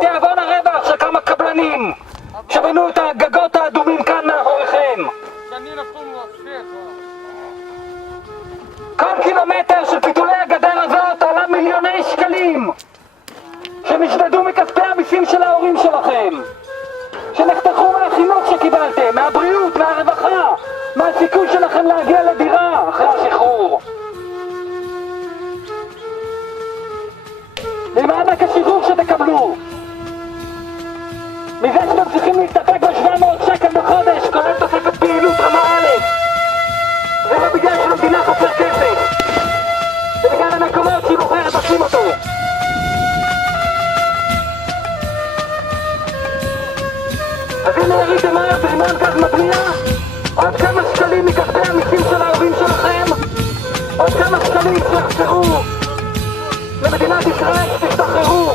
את יעבון הרווח של כמה קבלנים שבנו את הגגות האדומים כאן מאחוריכם. כל קילומטר של פיתולי הגדר הזאת עלה מיליוני שקלים שנשדדו מכספי המיסים של ההורים שלכם, שנחתכו מהחינוך שקיבלתם, מהבריאות, מהרווחה, מהסיכוי שלכם להגיע לדירה אחרי השחרור. ממענק השחרור שתקבלו, מזה שאתם צריכים להסתפק ב-700 שקל בחודש כולל תוספת פעילות רמה א'. זה לא בגלל שלמדינה חסר כסף, זה בגלל המקומות שהיא בוחרת לשים אותו. אז הנה יריתם מהר ברימון גז מבנייה, עוד כמה שקלים מכספי המיסים של ההורים שלכם, עוד כמה שקלים שיחזרו למדינת ישראל שתשתחררו.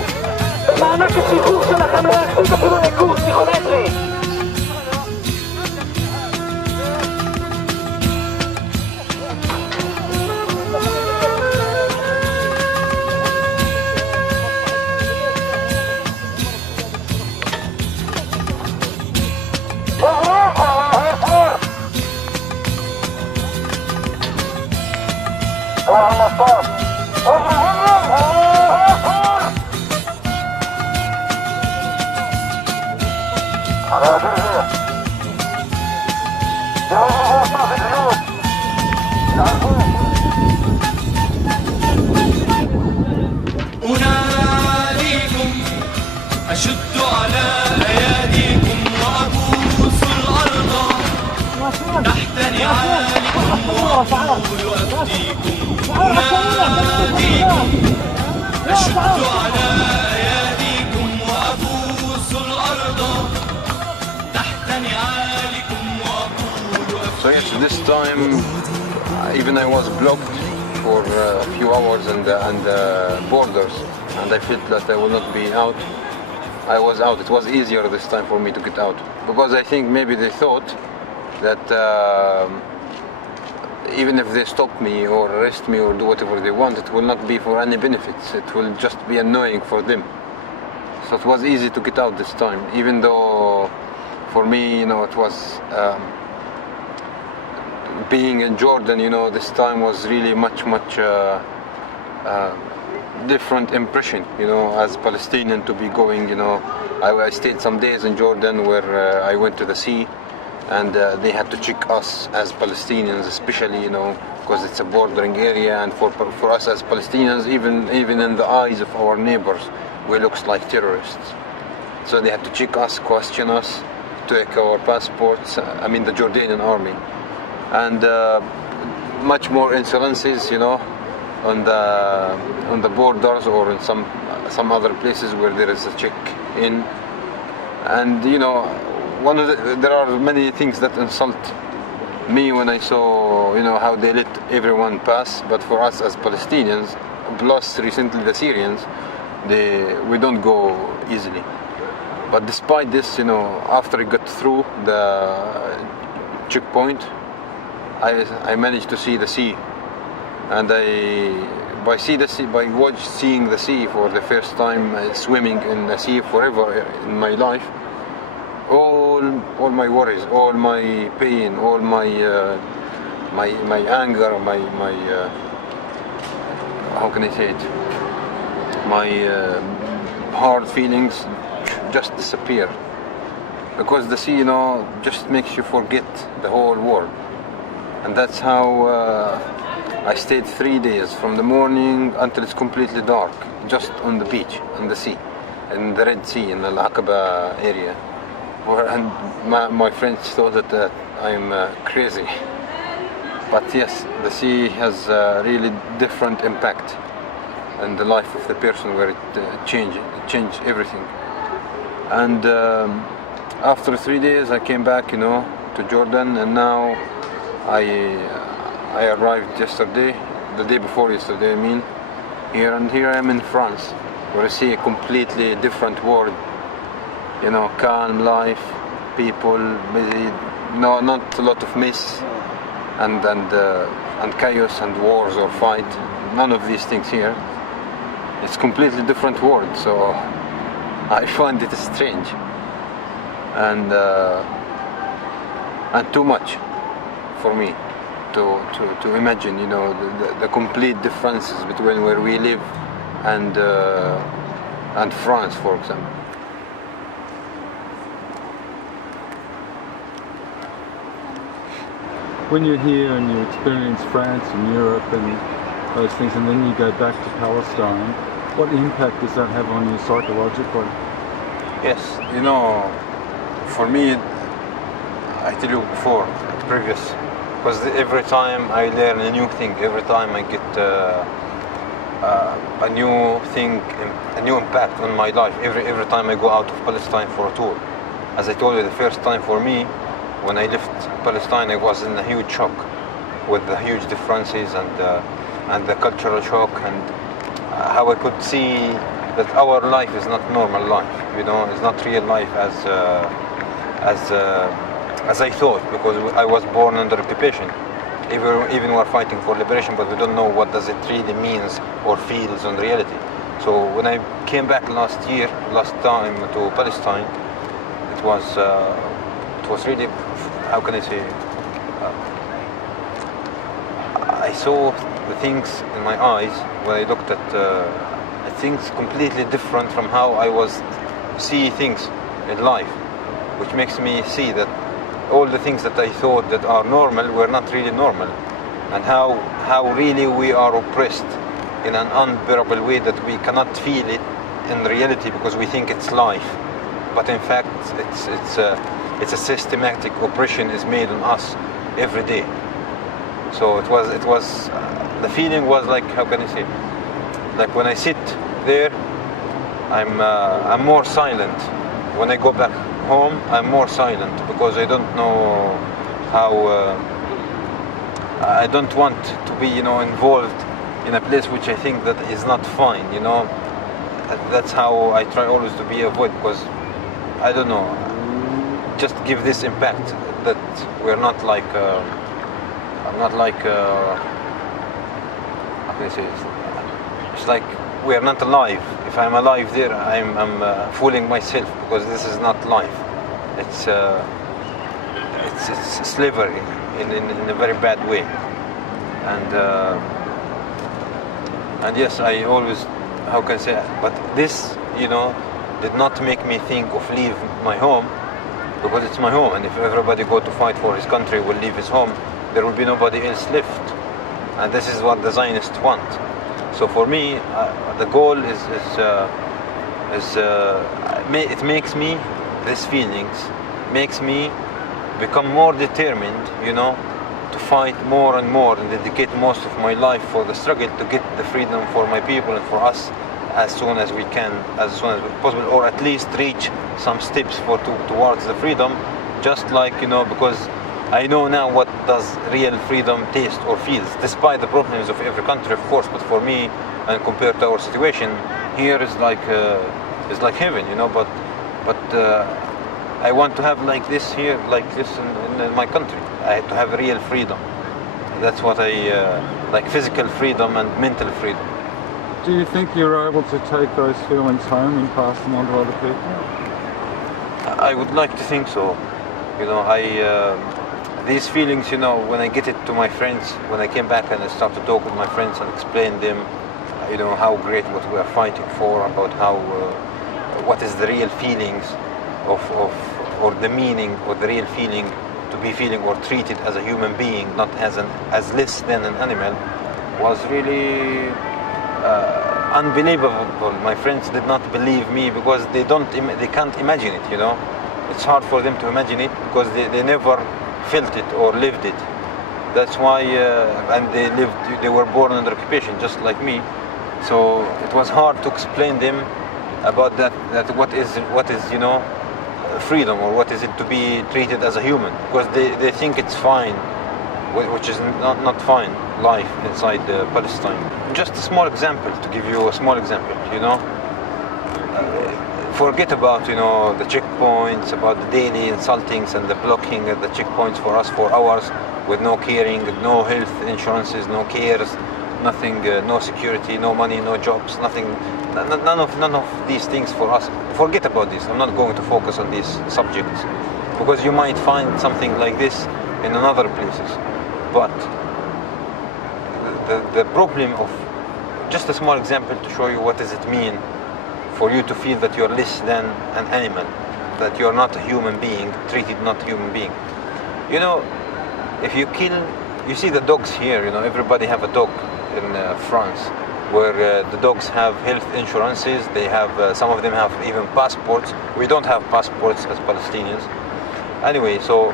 במענק השחרור שלכם לא יספיק אפילו לקורס פסיכומטרי. أناديكم أشد على أياديكم وأبوس الأرض تحت نعالكم وأقول أفديكم. أناديكم أشد على أياديكم وأبوس الأرض تحت نعالكم وأقول أفديكم. So yes, this time even I was blocked for a few hours on the borders, and I felt that I will not be out. I was out. It was easier this time for me to get out, because I think maybe they thought that even if they stop me or arrest me or do whatever they want, it will not be for any benefits. It will just be annoying for them. So it was easy to get out this time, even though for me, it was being in Jordan, this time was really much different impression, as Palestinian to be going, I stayed some days in Jordan where I went to the sea, and they had to check us as Palestinians, especially, because it's a bordering area, and for us as Palestinians, even in the eyes of our neighbors, we looks like terrorists. So they had to check us, question us, take our passports, the Jordanian army. And much more incidences, on the borders or in some other places where there is a check-in. And there are many things that insult me when I saw how they let everyone pass. But for us as Palestinians, plus recently the Syrians, we don't go easily. But despite this, after I got through the checkpoint, I managed to see the sea, and by seeing the sea for the first time, swimming in the sea forever in my life, all my worries, all my pain, all my anger, my how can I say it, my hard feelings just disappear, because the sea, just makes you forget the whole world. And that's how I stayed 3 days, from the morning until it's completely dark, just on the beach, in the sea, in the Red Sea, in the Al-Aqaba area. And my friends thought that I'm crazy. But yes, the sea has a really different impact in the life of the person, where it changed everything. And after 3 days I came back, to Jordan, and now I arrived yesterday, the day before yesterday, here I am in France, where I see a completely different world, calm life, people, busy, not a lot of mess and chaos and wars or fight, none of these things here. It's completely different world. So I find it strange and too much for me to imagine, you know, the complete differences between where we live and France, for example. When you're here and you experience France and Europe and those things, and then you go back to Palestine, what impact does that have on you psychologically? Yes, you know, for me, I tell you before, previous, because every time I learn a new thing, every time I get a new thing, a new impact on my life, every time I go out of Palestine for a tour. As I told you, the first time for me, when I left Palestine, I was in a huge shock with the huge differences and the cultural shock, and how I could see that our life is not normal life, you know, it's not real life as I thought, because I was born under occupation. Even we're fighting for liberation, but we don't know what does it really means or feels in reality. So when I came back last time to Palestine, it was really, how can I say, I saw the things in my eyes when I looked at things completely different from how I was see things in life, which makes me see that all the things that I thought that are normal were not really normal, and how really we are oppressed in an unbearable way that we cannot feel it in reality because we think it's life, but in fact it's a systematic oppression is made on us every day. So it was the feeling was like, how can I say, like when I sit there, I'm more silent. When I go back home, I'm more silent because I don't know how. I don't want to be, you know, involved in a place which I think that is not fine. You know, that's how I try always to be avoid, because I don't know. Just give this impact that we're not like. I'm not like. How can I say it? It's like we are not alive. If I'm alive there, I'm fooling myself, because this is not life. It's slavery in a very bad way. And yes, I always, how can I say, but this, you know, did not make me think of leave my home, because it's my home, and if everybody go to fight for his country will leave his home, there will be nobody else left, and this is what the Zionists want. So for me, the goal it makes me, these feelings makes me become more determined, you know, to fight more and more and dedicate most of my life for the struggle to get the freedom for my people and for us as soon as we can, as soon as possible, or at least reach some steps towards the freedom, just like, you know, because I know now what does real freedom taste or feels, despite the problems of every country, of course. But for me, and compared to our situation, here is like heaven, you know. But I want to have like this here, like this in my country. I have to have real freedom. That's what I like: physical freedom and mental freedom. Do you think you're able to take those feelings home and pass them on to other people? I would like to think so. You know, these feelings, you know, when I get it to my friends, when I came back and I start to talk with my friends and explain them, you know, how great what we are fighting for, about how, what is the real feelings or the meaning or the real feeling to be feeling or treated as a human being, not as less than an animal, was really unbelievable. My friends did not believe me because they can't imagine it, you know. It's hard for them to imagine it because they never felt it or lived it. That's why, and they were born under occupation just like me. So it was hard to explain them about that what is, you know, freedom, or what is it to be treated as a human, because they think it's fine, which is not fine life inside Palestine. Just a small example, to give you a small example, you know. Forget about, you know, the checkpoints, about the daily insultings and the blocking at the checkpoints for us for hours with no caring, no health insurances, no cares, nothing, no security, no money, no jobs, nothing. none of these things for us. Forget about this. I'm not going to focus on these subjects because you might find something like this in another places. But the problem of just a small example to show you what does it mean for you to feel that you're less than an animal, that you're not a human being, treated not a human being. You know, if you kill, you see the dogs here, you know, everybody have a dog in France, where the dogs have health insurances, they have, some of them have even passports. We don't have passports as Palestinians. Anyway, so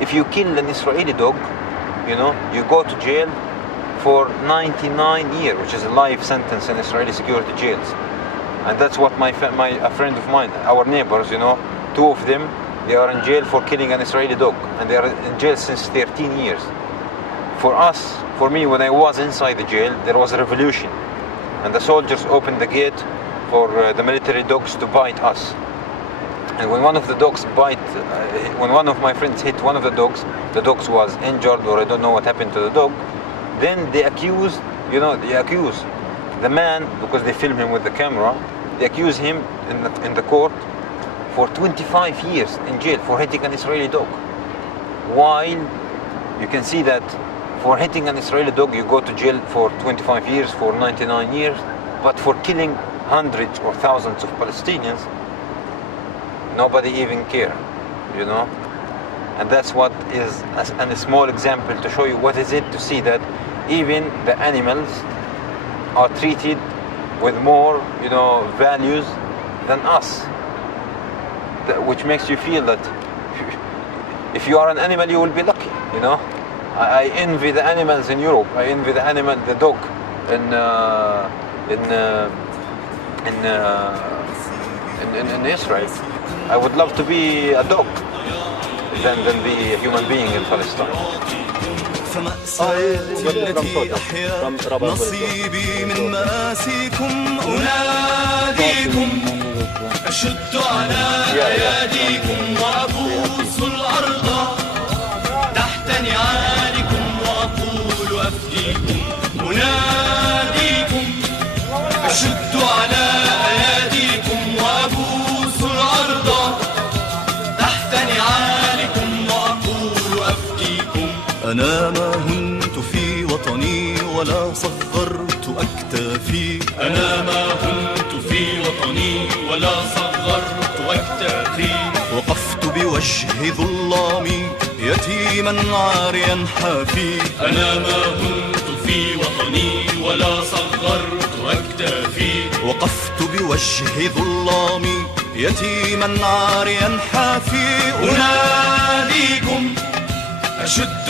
if you kill an Israeli dog, you know, you go to jail for 99 years, which is a life sentence in Israeli security jails. And that's what a friend of mine, our neighbors, you know, 2 of them, they are in jail for killing an Israeli dog, and they are in jail since 13 years. For me, when I was inside the jail, there was a revolution, and the soldiers opened the gate for the military dogs to bite us. And when one of the dogs when one of my friends hit one of the dogs was injured, or I don't know what happened to the dog. Then they accuse the man, because they film him with the camera. They accuse him in the court for 25 years in jail for hitting an Israeli dog. While you can see that for hitting an Israeli dog, you go to jail for 25 years, for 99 years, but for killing hundreds or thousands of Palestinians, nobody even care, you know. And that's what is a small example to show you what is it to see that even the animals are treated with more, you know, values than us, which makes you feel that if you are an animal, you will be lucky, you know. I envy the animals in Europe. I envy the dog in Israel. I would love to be a dog than be a human being in Palestine. فمأساتي التي أحيا نصيبي من مآسيكم أناديكم أشد على أياديكم وأبوس الأرض تحت نعالكم وأقول أفديكم أناديكم أشد على أياديكم وأبوس الأرض تحت نعالكم وأقول أفديكم. أنا ما هنت في وطني ولا صغرت أكتافي. أنا ما هنت في وطني ولا صغرت أكتافي. وقفت بوجه ظلامي يتيما عاريا حافي. أنا ما هنت في وطني ولا صغرت أكتافي. وقفت بوجه ظلامي يتيما عاريا حافي. أناديكم أشد